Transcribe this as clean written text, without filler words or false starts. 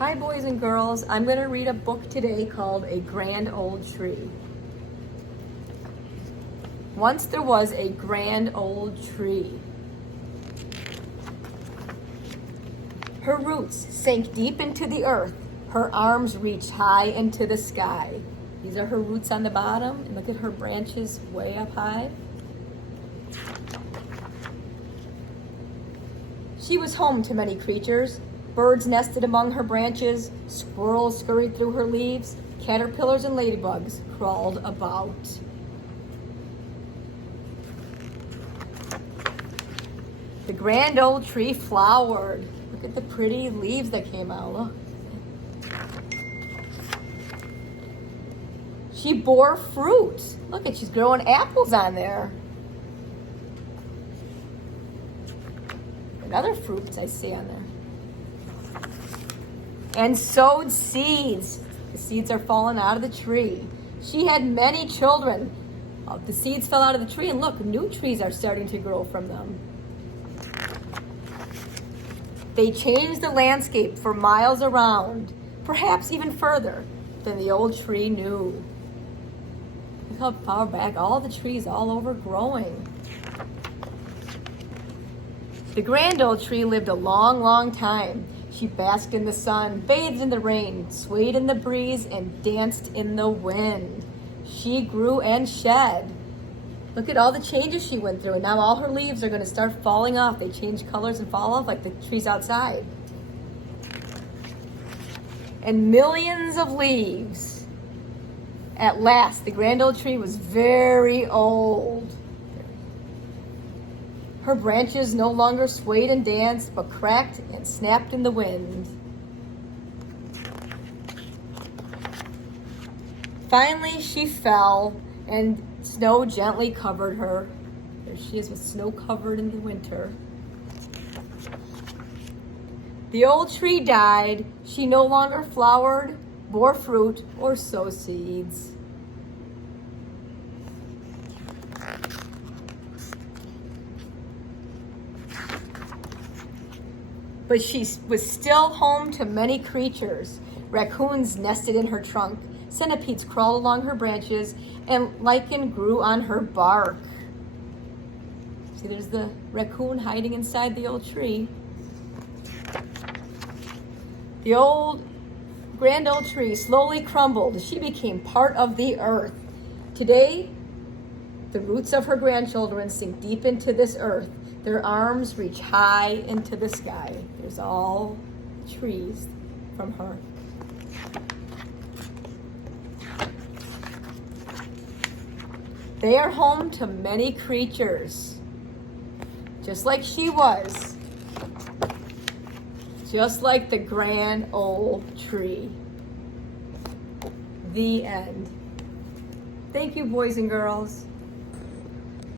Hi boys and girls, I'm going to read a book today called A Grand Old Tree. Once there was a grand old tree. Her roots sank deep into the earth. Her arms reached high into the sky. These are her roots on the bottom, and look at her branches way up high. She was home to many creatures. Birds nested among her branches, squirrels scurried through her leaves, caterpillars and ladybugs crawled about. The grand old tree flowered. Look at the pretty leaves that came out, look. She bore fruit. Look at, she's growing apples on there. And other fruits I see on there. And sowed seeds. The seeds are falling out of the tree. She had many children. The seeds fell out of the tree, and look, new trees are starting to grow from them. They changed the landscape for miles around, perhaps even further than the old tree knew. Look how far back, all the trees all over growing. The grand old tree lived a long, long time. She basked in the sun, bathed in the rain, swayed in the breeze, and danced in the wind. She grew and shed. Look at all the changes she went through, and now all her leaves are going to start falling off. They change colors and fall off like the trees outside. And millions of leaves. At last, the grand old tree was very old. Her branches no longer swayed and danced, but cracked and snapped in the wind. Finally, she fell, and snow gently covered her. There she is with snow covered in the winter. The old tree died. She no longer flowered, bore fruit, or sowed seeds. But she was still home to many creatures. Raccoons nested in her trunk. Centipedes crawled along her branches, and lichen grew on her bark. See, there's the raccoon hiding inside the old tree. The grand old tree slowly crumbled. She became part of the earth. Today, the roots of her grandchildren sink deep into this earth. Their arms reach high into the sky. There's all trees from her. They are home to many creatures, just like she was, just like the grand old tree. The end. Thank you, boys and girls.